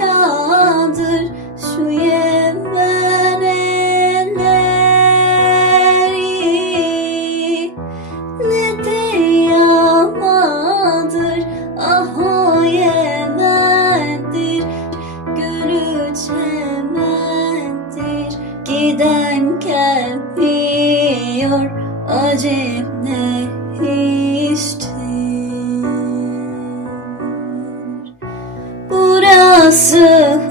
karadır şu Yemen Ne teyamadır ah Yemen'dir. Gülü çemendir giden gelmiyor Acep ne işte nasıl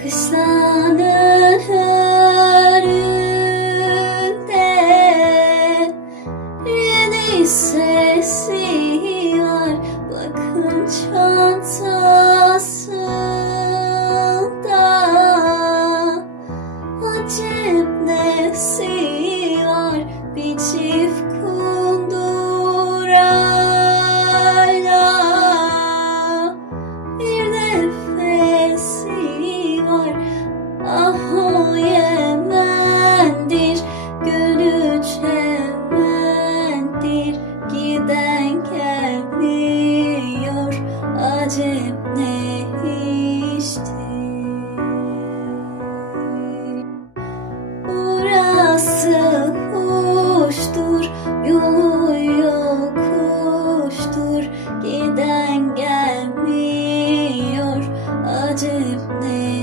Cause I acem ne işte Burası hoştur yolu yokuştur. Giden gelmiyor acem ne?